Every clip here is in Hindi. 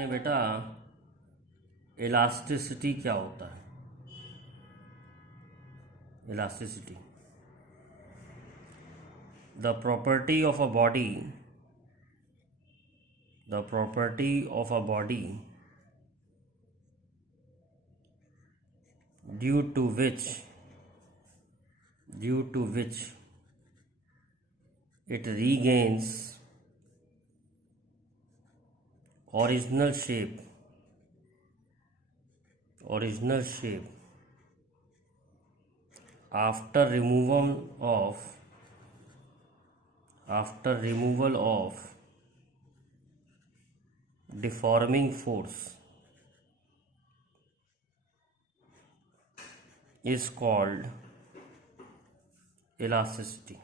हैं बेटा इलास्टिसिटी क्या होता है। Elasticity, the property of a body, the property of a body due to which it regains original shape after removal of deforming force is called elasticity।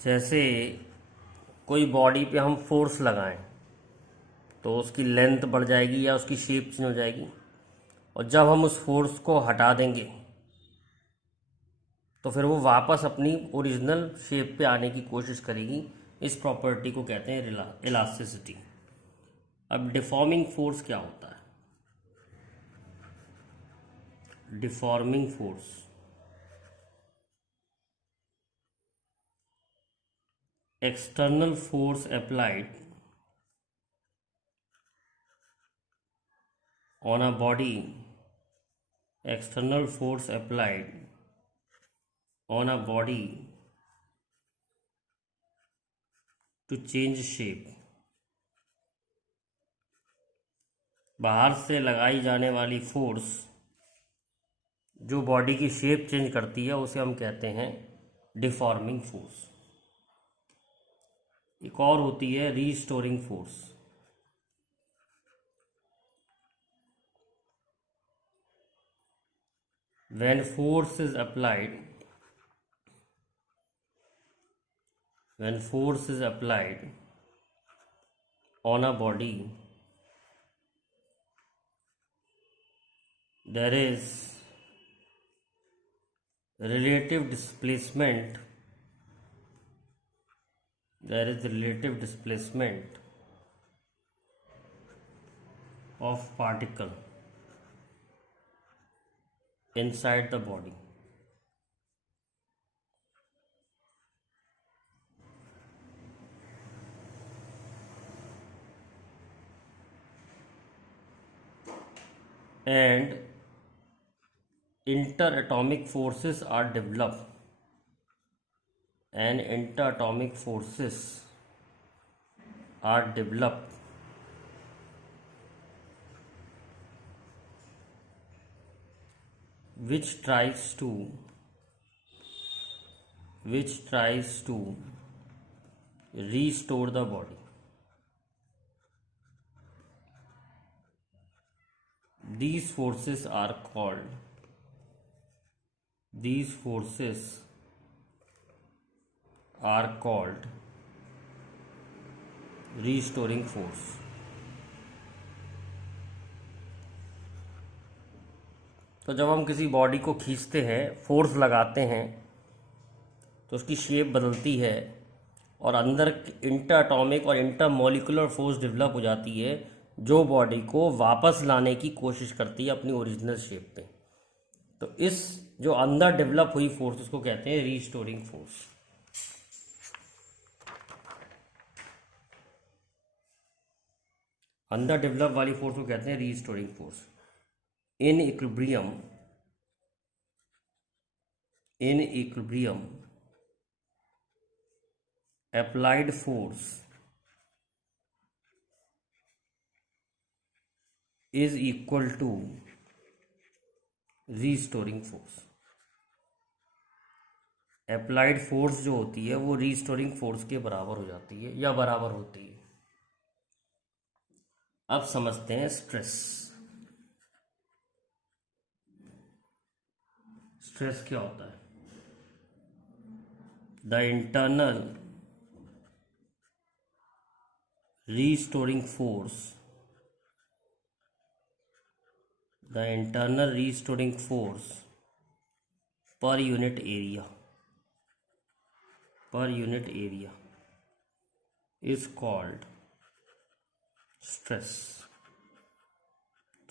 जैसे कोई बॉडी पे हम फोर्स लगाएं तो उसकी लेंथ बढ़ जाएगी या उसकी शेप चेंज हो जाएगी, और जब हम उस फोर्स को हटा देंगे तो फिर वो वापस अपनी ओरिजिनल शेप पे आने की कोशिश करेगी। इस प्रॉपर्टी को कहते हैं इलास्टिसिटी। अब डिफॉर्मिंग फोर्स क्या होता है? Deforming force, external force applied on a body, external force applied on a body to change shape। बाहर से लगाई जाने वाली फोर्स जो बॉडी की शेप चेंज करती है उसे हम कहते हैं डिफॉर्मिंग फोर्स। एक और होती है restoring force. When force is applied on a body, there is relative displacement of particle inside the body। And interatomic forces are developed, which tries to restore the body। These forces are called restoring force। तो जब हम किसी बॉडी को खींचते हैं, फोर्स लगाते हैं, तो उसकी शेप बदलती है और अंदर इंटर एटॉमिक और इंटर मॉलिकुलर फोर्स डेवलप हो जाती है जो बॉडी को वापस लाने की कोशिश करती है अपनी ओरिजिनल शेप पे। तो इस जो अंदर डेवलप हुई फोर्स उसको कहते हैं रीस्टोरिंग फोर्स। अंदर डेवलप वाली फोर्स को कहते हैं restoring force. In equilibrium applied force is equal to restoring force। Applied force जो होती है वो रीस्टोरिंग फोर्स के बराबर हो जाती है या बराबर होती है। अब समझते हैं स्ट्रेस। स्ट्रेस क्या होता है? The internal restoring force per unit area is called stress.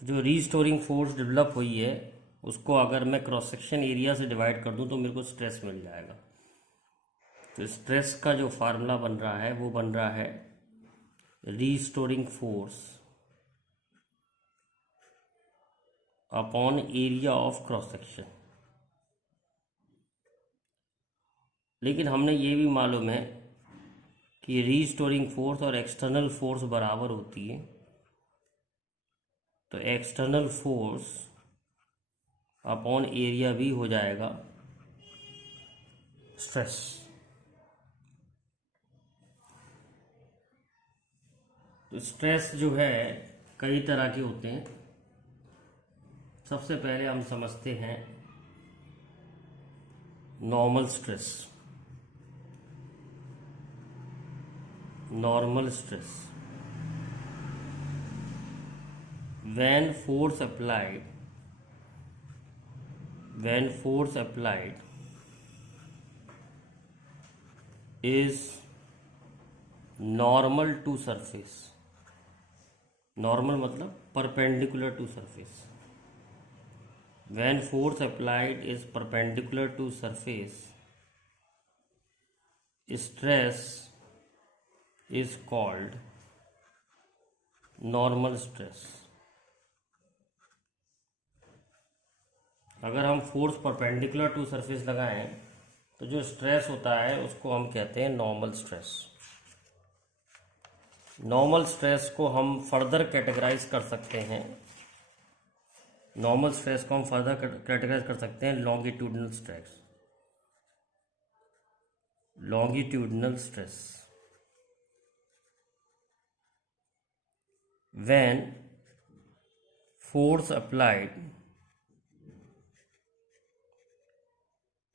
तो जो रीस्टोरिंग फोर्स डेवलप हुई है उसको अगर मैं क्रॉस सेक्शन एरिया से डिवाइड कर दूं तो मेरे को स्ट्रेस मिल जाएगा। तो स्ट्रेस का जो फार्मूला बन रहा है वो बन रहा है restoring force upon area of cross section. लेकिन हमने ये भी मालूम है कि रीस्टोरिंग फोर्स और एक्सटर्नल फोर्स बराबर होती है। तो एक्सटर्नल फोर्स अपॉन एरिया भी हो जाएगा स्ट्रेस। तो स्ट्रेस जो है कई तरह के होते हैं। सबसे पहले हम समझते हैं normal stress. Normal stress, when force applied is normal to surface। Normal मतलब perpendicular to surface. when force applied is perpendicular to surface, stress is called normal stress। अगर हम फोर्स परपेंडिकुलर टू सरफेस लगाएं तो जो स्ट्रेस होता है उसको हम कहते हैं नॉर्मल स्ट्रेस। नॉर्मल स्ट्रेस को हम फर्दर कैटेगराइज कर सकते हैं। नॉर्मल स्ट्रेस को हम फर्दर कैटेगराइज कर सकते हैं longitudinal stress. Longitudinal stress, when force applied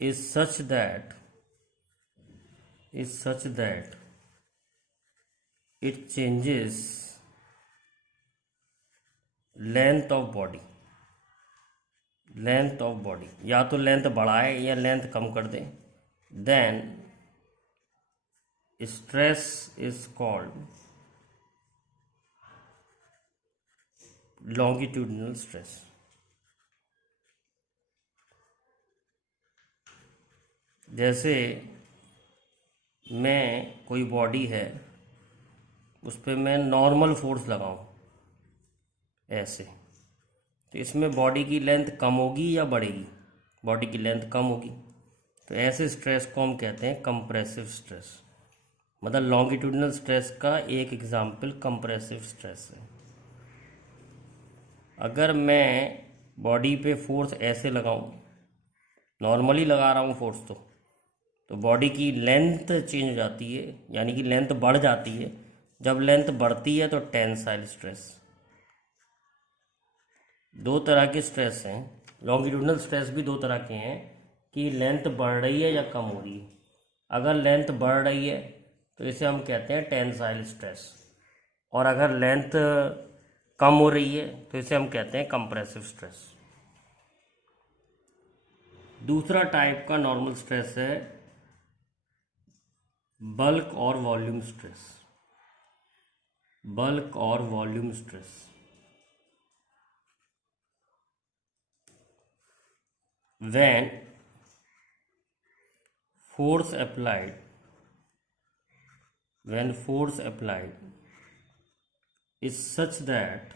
is such that it changes length of body. या तो लेंथ बढ़ाए या लेंथ कम कर दे, then stress is called longitudinal stress. जैसे मैं कोई बॉडी है उस पर मैं नॉर्मल फोर्स लगाऊं ऐसे, तो इसमें बॉडी की लेंथ कम होगी या बढ़ेगी? बॉडी की लेंथ कम होगी। तो ऐसे स्ट्रेस को हम कहते हैं कंप्रेसिव स्ट्रेस। मतलब लॉन्गिट्यूडनल स्ट्रेस का एक एग्जाम्पल कंप्रेसिव स्ट्रेस है। अगर मैं बॉडी पे फोर्स ऐसे लगाऊं, नॉर्मली लगा रहा हूं फोर्स, तो बॉडी की लेंथ चेंज हो जाती है, यानी कि लेंथ बढ़ जाती है। जब लेंथ बढ़ती है तो टेंसाइल स्ट्रेस। दो तरह के स्ट्रेस हैं। लॉन्गिट्यूडनल स्ट्रेस भी दो तरह के हैं कि लेंथ बढ़ रही है या कम हो रही है। अगर लेंथ बढ़ रही है तो इसे हम कहते हैं टेंसाइल स्ट्रेस, और अगर लेंथ कम हो रही है तो इसे हम कहते हैं कंप्रेसिव स्ट्रेस। दूसरा टाइप का नॉर्मल स्ट्रेस है बल्क और वॉल्यूम स्ट्रेस। बल्क और volume stress, when force applied is such that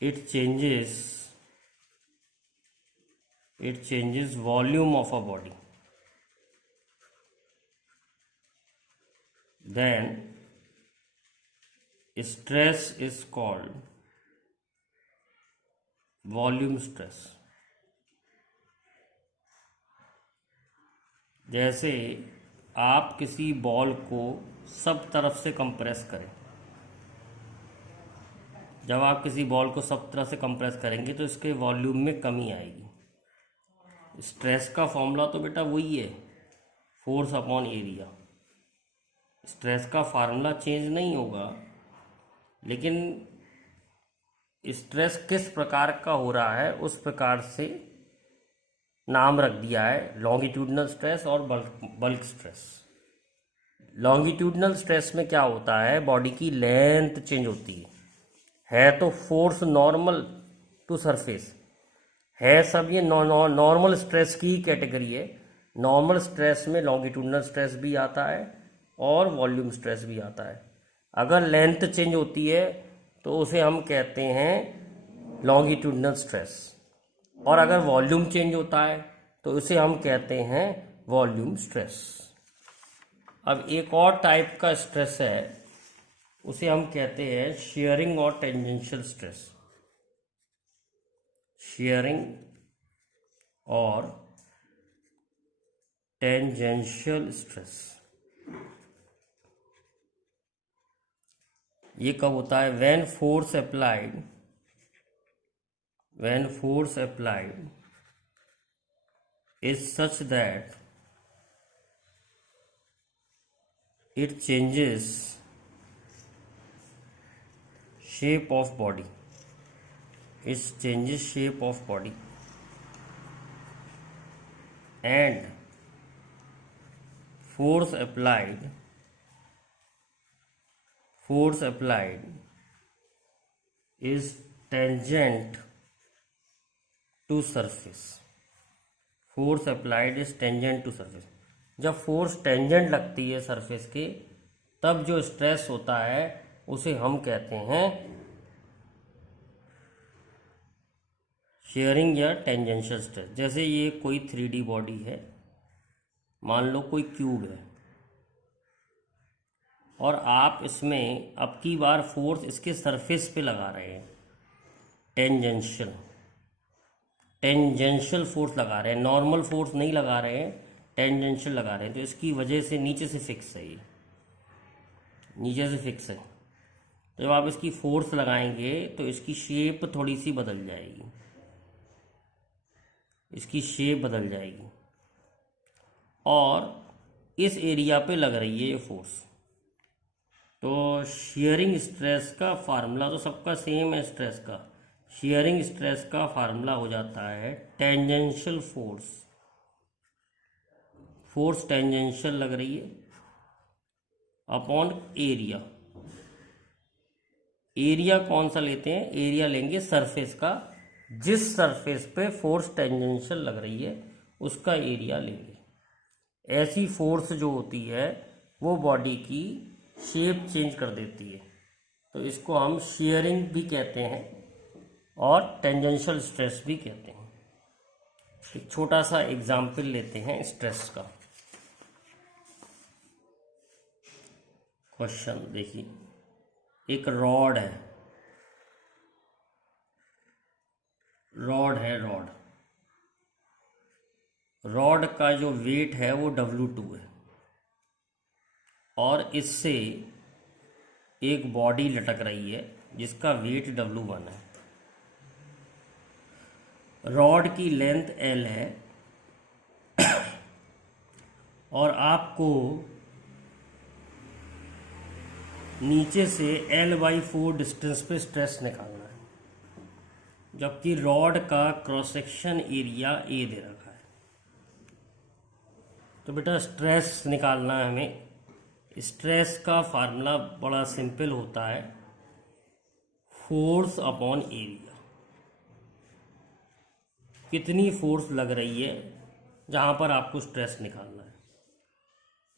it changes volume of a body, then stress is called volume stress. जैसे आप किसी बॉल को सब तरफ से कंप्रेस करें। जब आप किसी बॉल को सब तरफ से कंप्रेस करेंगे तो इसके वॉल्यूम में कमी आएगी। स्ट्रेस का फॉर्मूला तो बेटा वही है, फोर्स अपॉन एरिया। स्ट्रेस का फार्मूला चेंज नहीं होगा, लेकिन स्ट्रेस किस प्रकार का हो रहा है उस प्रकार से नाम रख दिया है लॉन्गिट्यूडनल स्ट्रेस और बल्क स्ट्रेस। लॉन्गिट्यूडनल स्ट्रेस में क्या होता है, बॉडी की लेंथ चेंज होती है तो फोर्स नॉर्मल टू सरफेस है, सब ये नॉर्मल स्ट्रेस की कैटेगरी है। नॉर्मल स्ट्रेस में लॉन्गिट्यूडनल स्ट्रेस भी आता है और वॉल्यूम स्ट्रेस भी आता है। अगर लेंथ चेंज होती है तो उसे हम कहते हैं लॉन्गिट्यूडनल स्ट्रेस, और अगर वॉल्यूम चेंज होता है तो उसे हम कहते हैं वॉल्यूम स्ट्रेस। अब एक और टाइप का स्ट्रेस है, उसे हम कहते हैं शियरिंग और टेंजेंशियल स्ट्रेस। शियरिंग और टेंजेंशियल स्ट्रेस ये कब होता है, when force applied is such that it changes shape of body, and force applied is tangent to surface. जब फोर्स टेंजेंट लगती है सरफेस के, तब जो स्ट्रेस होता है उसे हम कहते हैं शेयरिंग या टेंजेंशियल स्ट्रेस। जैसे ये कोई 3D बॉडी है, मान लो कोई क्यूब है, और आप इसमें अब की बार फोर्स इसके सरफेस पे लगा रहे हैं, टेंजेंशियल फोर्स लगा रहे हैं, नॉर्मल फोर्स नहीं लगा रहे हैं, टेंजेंशियल लगा रहे हैं। तो इसकी वजह से नीचे से फिक्स है, ये नीचे से फिक्स है। तो जब आप इसकी फोर्स लगाएंगे तो इसकी शेप थोड़ी सी बदल जाएगी, और इस एरिया पे लग रही है ये फोर्स। तो शियरिंग स्ट्रेस का फार्मूला तो सबका सेम है, स्ट्रेस का शियरिंग स्ट्रेस का फार्मूला हो जाता है टेंजेंशियल फोर्स टेंजेंशियल लग रही है अपॉन एरिया कौन सा लेते हैं, एरिया लेंगे सरफेस का, जिस सरफेस पे फोर्स टेंजेंशियल लग रही है उसका एरिया लेंगे। ऐसी फोर्स जो होती है वो बॉडी की शेप चेंज कर देती है, तो इसको हम शियरिंग भी कहते हैं और टेंजेंशियल स्ट्रेस भी कहते हैं। एक छोटा सा एग्जाम्पल लेते हैं स्ट्रेस का। क्वेश्चन देखिए, एक रॉड है, रॉड का जो वेट है वो W2 है, और इससे एक बॉडी लटक रही है जिसका वेट W1 है। रॉड की लेंथ L है और आपको नीचे से L/4 डिस्टेंस पे स्ट्रेस निकालना है, जबकि रॉड का क्रॉस सेक्शन एरिया A दे रखा है। तो बेटा स्ट्रेस निकालना है हमें। स्ट्रेस का फार्मूला बड़ा सिंपल होता है, फोर्स अपॉन एरिया। कितनी फोर्स लग रही है जहाँ पर आपको स्ट्रेस निकालना है।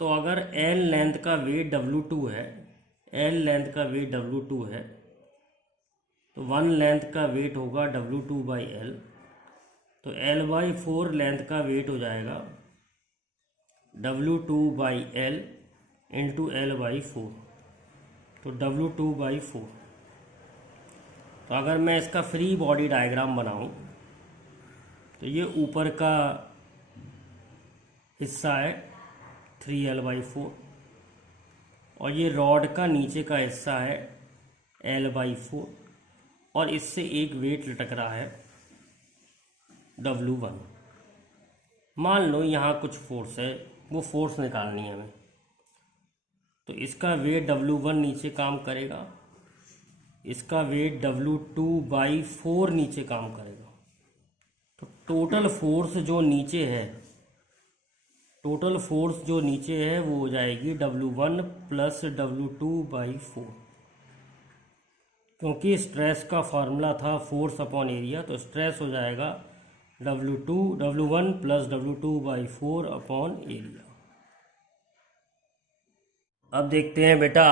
तो अगर L लेंथ का वेट W2 है, तो 1 लेंथ का वेट होगा W2/L, तो L/4 लेंथ का वेट हो जाएगा W2/L इंटू L/4, तो W2/4। तो अगर मैं इसका फ्री बॉडी डायग्राम बनाऊं तो ये ऊपर का हिस्सा है 3L/4, और ये रॉड का नीचे का हिस्सा है L/4, और इससे एक वेट लटक रहा है W1। मान लो यहाँ कुछ फोर्स है, वो फोर्स निकालनी है हमें। तो इसका वेट W1 नीचे काम करेगा, इसका वेट W2/4 नीचे काम करेगा। तो टोटल फोर्स जो नीचे है टोटल फोर्स जो नीचे है वो हो जाएगी W1 प्लस W2/4, क्योंकि स्ट्रेस का फार्मूला था फोर्स अपॉन एरिया, तो स्ट्रेस हो जाएगा W1 plus W2/4 upon area. अब देखते हैं बेटा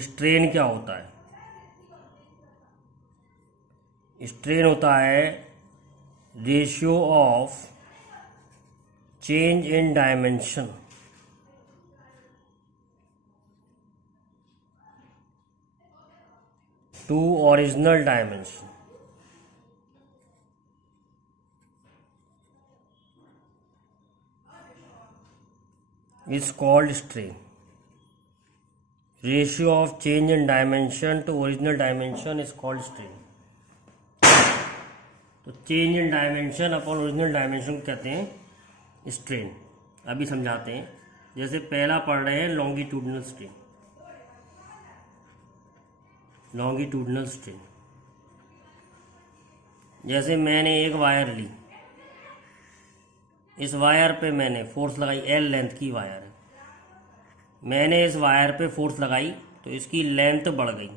स्ट्रेन क्या होता है। स्ट्रेन होता है ratio of change in dimension to original dimension is called strain. Ratio of change in dimension to original dimension is called strain. तो change in dimension upon original dimension को कहते हैं स्ट्रेन। अभी समझाते हैं। जैसे पहला पढ़ रहे हैं लॉन्गिट्यूडनल स्ट्रेन। लॉन्गिट्यूडनल स्ट्रेन, जैसे मैंने एक वायर ली, इस वायर पे मैंने फोर्स लगाई, L लेंथ की वायर है, मैंने इस वायर पे फोर्स लगाई तो इसकी लेंथ बढ़ गई,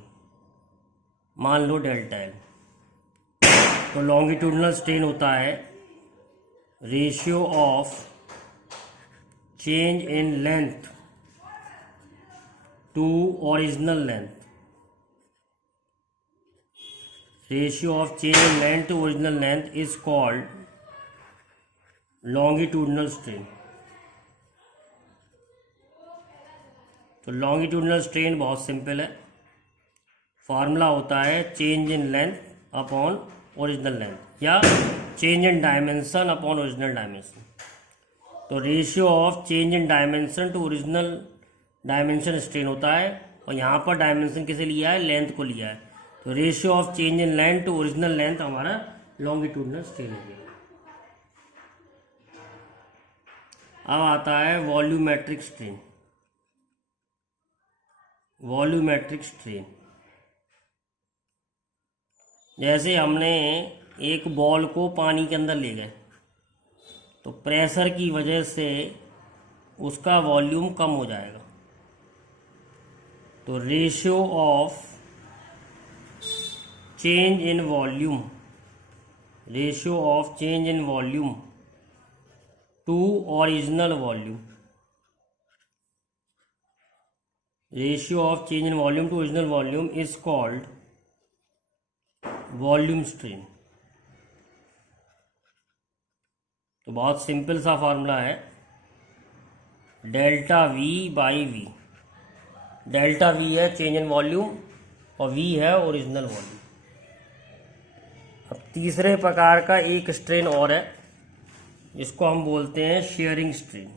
मान लो डेल्टा L। तो लॉन्गिट्यूडनल स्ट्रेन होता है ratio of change in length to original length. Ratio of change in length to original length is called longitudinal strain. तो लॉन्गिट्यूडनल स्ट्रेन बहुत सिंपल है, फार्मूला होता है change in length upon original length या change in dimension upon original dimension. तो ratio of change in dimension to original dimension strain होता है, और यहाँ पर डायमेंशन किसे लिया है, लेंथ को लिया है। तो ratio of change in length to original length हमारा लॉन्गिट्यूडनल स्ट्रेन हो गया। अब आता है वॉल्यूमेट्रिक स्ट्रेन। वॉल्यूमेट्रिक स्ट्रेन, जैसे हमने एक बॉल को पानी के अंदर ले गए तो प्रेशर की वजह से उसका वॉल्यूम कम हो जाएगा। तो ratio of change in volume, ratio of change in volume to original volume, ratio of change in volume to original volume is called volume strain. तो बहुत सिंपल सा फॉर्मूला है, डेल्टा V/V। डेल्टा V है चेंज इन वॉल्यूम और V है ओरिजिनल वॉल्यूम। अब तीसरे प्रकार का एक स्ट्रेन और है जिसको हम बोलते हैं शेयरिंग स्ट्रेन।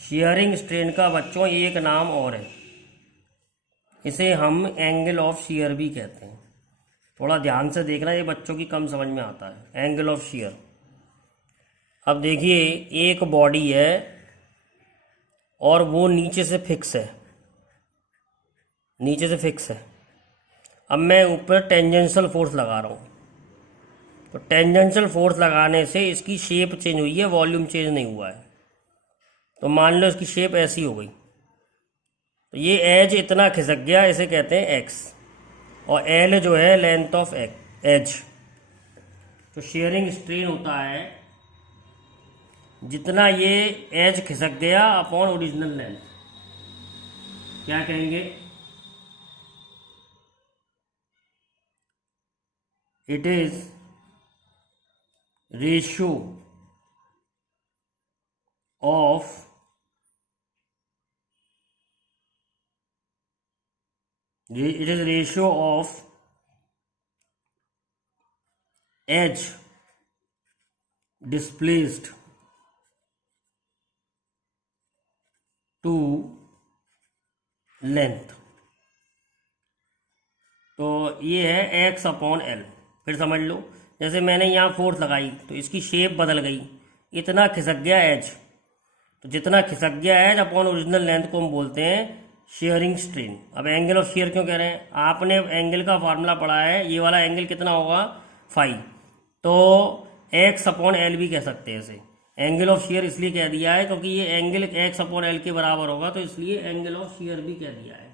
शेयरिंग स्ट्रेन का बच्चों एक नाम और है, इसे हम एंगल ऑफ शेयर भी कहते हैं। थोड़ा ध्यान से देखना, ये बच्चों की कम समझ में आता है, एंगल ऑफ शेयर। अब देखिए एक बॉडी है और वो नीचे से फिक्स है, नीचे से फिक्स है। अब मैं ऊपर टेंजेंशियल फोर्स लगा रहा हूँ, तो टेंजेंशियल फोर्स लगाने से इसकी शेप चेंज हुई है, वॉल्यूम चेंज नहीं हुआ है। तो मान लो इसकी शेप ऐसी हो गई, तो ये एज इतना खिसक गया, इसे कहते हैं एक्स, और एल जो है लेंथ ऑफ एज। तो शेयरिंग स्ट्रेन होता है जितना ये एज खिसक गया अपॉन ओरिजिनल लेंथ, क्या कहेंगे, it is ratio of edge displaced to length। तो ये है x अपॉन एल। फिर समझ लो, जैसे मैंने यहाँ फोर्स लगाई तो इसकी शेप बदल गई, इतना खिसक गया एज, तो जितना खिसक गया एज अपॉन ओरिजिनल लेंथ को हम बोलते हैं शेयरिंग स्ट्रेन। अब एंगल ऑफ शेयर क्यों कह रहे हैं, आपने एंगल का फार्मूला पढ़ा है, ये वाला एंगल कितना होगा, फाई। तो एक्स अपॉन एल भी कह सकते हैं इसे, एंगल ऑफ शेयर इसलिए कह दिया है क्योंकि ये एंगल एक्स अपॉन एल के बराबर होगा, तो इसलिए एंगल ऑफ शेयर भी कह दिया है।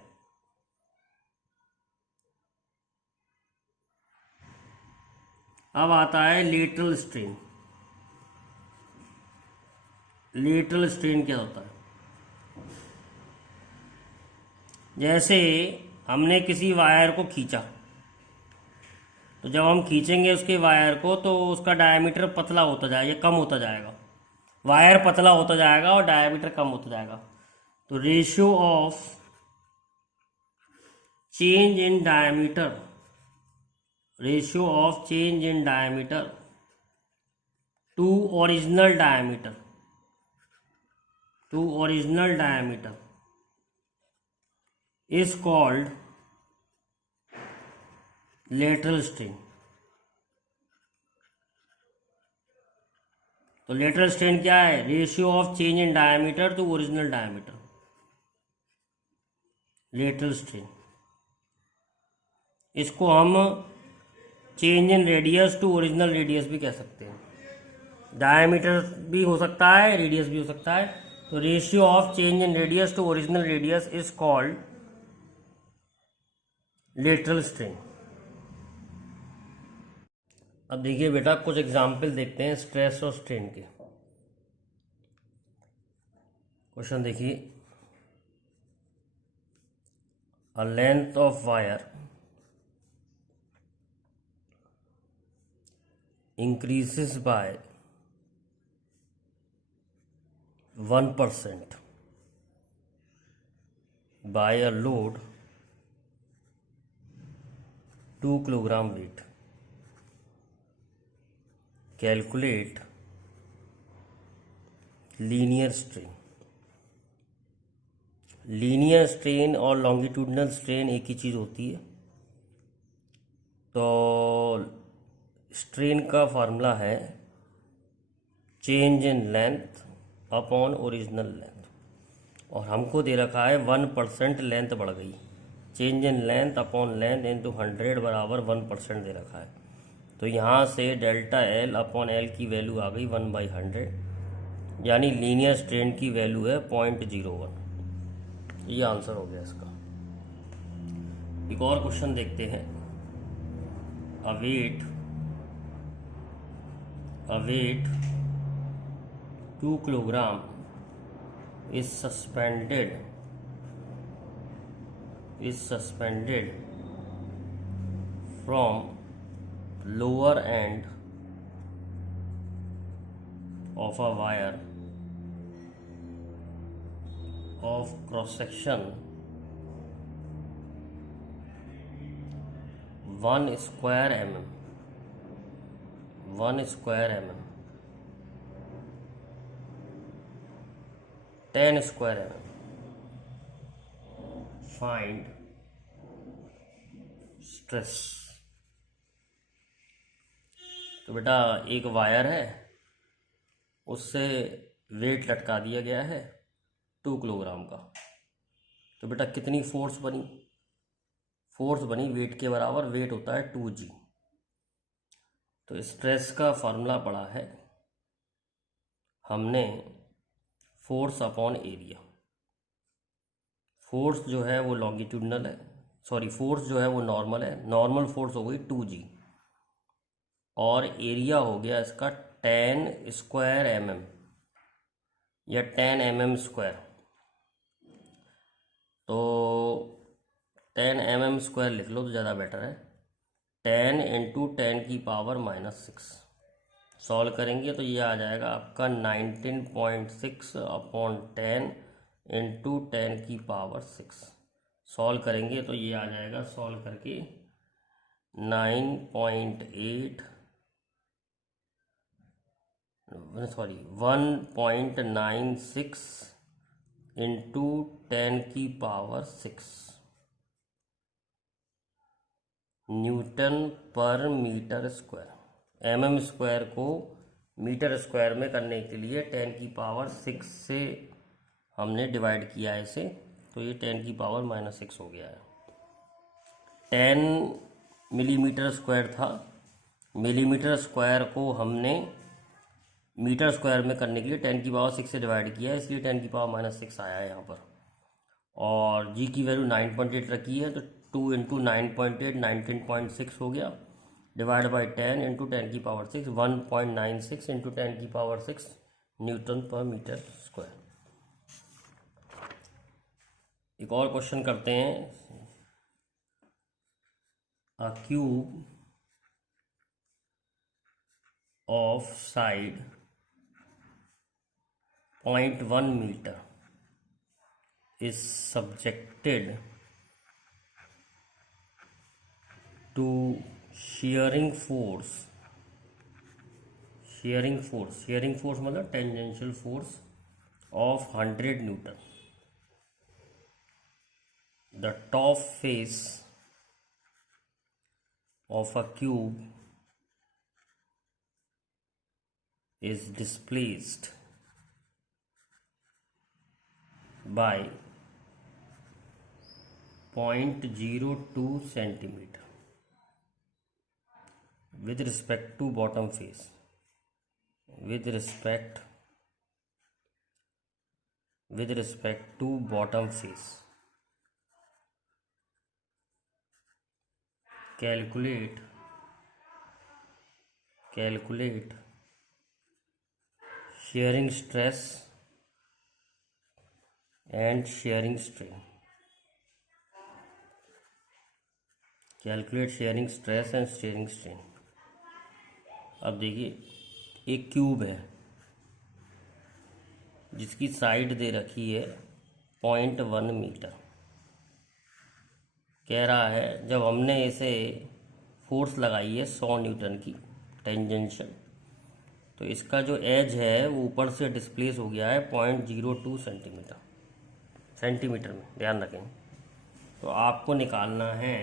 अब आता है लेटरल स्ट्रेन। लेटरल स्ट्रेन क्या होता है? जैसे हमने किसी वायर को खींचा, तो जब हम खींचेंगे उसके वायर को तो उसका डायमीटर पतला होता जाएगा, कम होता जाएगा। वायर पतला होता जाएगा और डायमीटर कम होता जाएगा। तो ratio of change in diameter, ratio of change in diameter to original diameter, to original diameter is called lateral strain। तो लेटरल स्ट्रेन क्या है? Ratio of change in diameter to original diameter, lateral strain. इसको हम change in radius to original radius भी कह सकते हैं। डायमीटर भी हो सकता है, रेडियस भी हो सकता है। तो ratio of change in radius to original radius is called lateral strain. अब देखिए बेटा, कुछ एग्जाम्पल देखते हैं स्ट्रेस और स्ट्रेन के। क्वेश्चन देखिए, a length of wire increases by 1% by a load 2 kilogram weight। Calculate linear strain. Linear strain और लॉन्गिट्यूडनल स्ट्रेन एक ही चीज़ होती है। तो स्ट्रेन का फार्मूला है change in length upon original length, और हमको दे रखा है 1% लेंथ बढ़ गई। Change in length upon length into 100 बराबर 1% दे रखा है। तो यहाँ से डेल्टा एल अपॉन एल की वैल्यू आ गई 1/100, यानी लीनियर स्ट्रेन की वैल्यू है 0.01। ये आंसर हो गया इसका। एक और क्वेश्चन देखते हैं। A weight 2 kilogram is suspended from lower end of a wire of cross section 1 square mm, 10 square mm। Find stress. तो बेटा एक वायर है, उससे वेट लटका दिया गया है 2 किलोग्राम का। तो बेटा कितनी फोर्स बनी? फोर्स बनी वेट के बराबर, वेट होता है 2g। तो स्ट्रेस का फॉर्मूला पढ़ा है हमने फोर्स अपॉन एरिया। फोर्स जो है वो लॉन्गिट्यूडनल है, सॉरी फोर्स जो है वो नॉर्मल है। नॉर्मल फोर्स हो गई 2g, और एरिया हो गया इसका 10 स्क्वायर mm या 10 mm स्क्वायर। तो 10 mm स्क्वायर लिख लो तो ज़्यादा बेटर है। 10 इंटू 10 की पावर -6 सॉल्व करेंगे तो ये आ जाएगा आपका 19.6 अपॉन 10 इंटू 10 की पावर 6। सॉल्व करेंगे तो ये आ जाएगा, सॉल्व करके 1.96 इंटू 10 की पावर 6 न्यूटन पर मीटर स्क्वायर। mm स्क्वायर को मीटर स्क्वायर में करने के लिए 10 की पावर 6 से हमने डिवाइड किया है इसे, तो ये 10 की पावर -6 हो गया है। 10 मिलीमीटर स्क्वायर था, मिलीमीटर स्क्वायर को हमने मीटर स्क्वायर में करने के लिए 10⁻6 से डिवाइड किया है, इसलिए 10⁻6 आया है यहाँ पर। और जी की वैल्यू 9.8 रखी है, तो 2 इंटू 9.8 19.6 हो गया, divide by 10 into 10⁻6 1.96 into 10⁻6 newton पर मीटर स्क्वायर। एक और क्वेश्चन करते हैं। A cube of side 0.1 metre is subjected to shearing force मतलब tangential force of 100 Newton. The top face of a cube is displaced by 0.02 centimeter with respect to bottom face. With respect to bottom face. Calculate shearing stress and shearing strain. Calculate sharing stress and sharing strain. अब देखिए एक क्यूब है जिसकी साइड दे रखी है 0.1 मीटर। कह रहा है जब हमने इसे फोर्स लगाई है 100 न्यूटन की टेंजेंशियल, तो इसका जो एज है वो ऊपर से डिस्प्लेस हो गया है 0.02 सेंटीमीटर में, ध्यान रखें। तो आपको निकालना है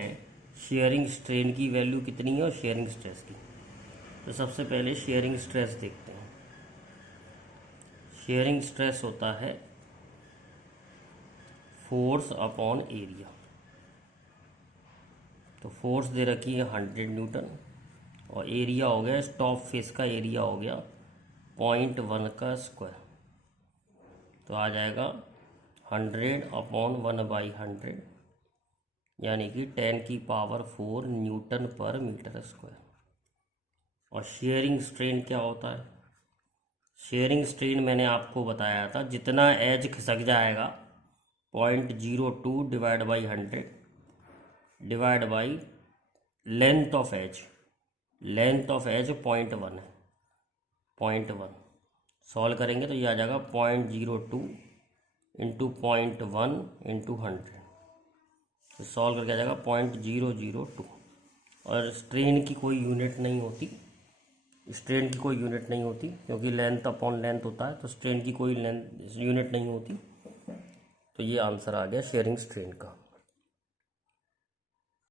शेयरिंग स्ट्रेन की वैल्यू कितनी है और शेयरिंग स्ट्रेस की। तो सबसे पहले शेयरिंग स्ट्रेस देखते हैं। शेयरिंग स्ट्रेस होता है फोर्स अपॉन एरिया। तो फोर्स दे रखी है 100 न्यूटन और एरिया हो गया, टॉप फेस का एरिया हो गया 0.1 का स्क्वायर। तो आ जाएगा 100 अपॉन 1/100 यानी कि 10⁴ न्यूटन पर मीटर स्क्वायर। और शेयरिंग स्ट्रेन क्या होता है? शेयरिंग स्ट्रेन मैंने आपको बताया था, जितना एज खिसक जाएगा 0.02 divide by 100 divide by length of edge. Length of edge 0.1 है, 0.1 सॉल्व करेंगे तो ये आ जाएगा 0.02 इंटू 0.1 इंटू 100। तो सॉल्व करके आ जाएगा 0.002। और स्ट्रेन की कोई यूनिट नहीं होती, क्योंकि लेंथ अपॉन लेंथ होता है, तो स्ट्रेन की कोई यूनिट नहीं होती। तो ये आंसर आ गया शेयरिंग स्ट्रेन का।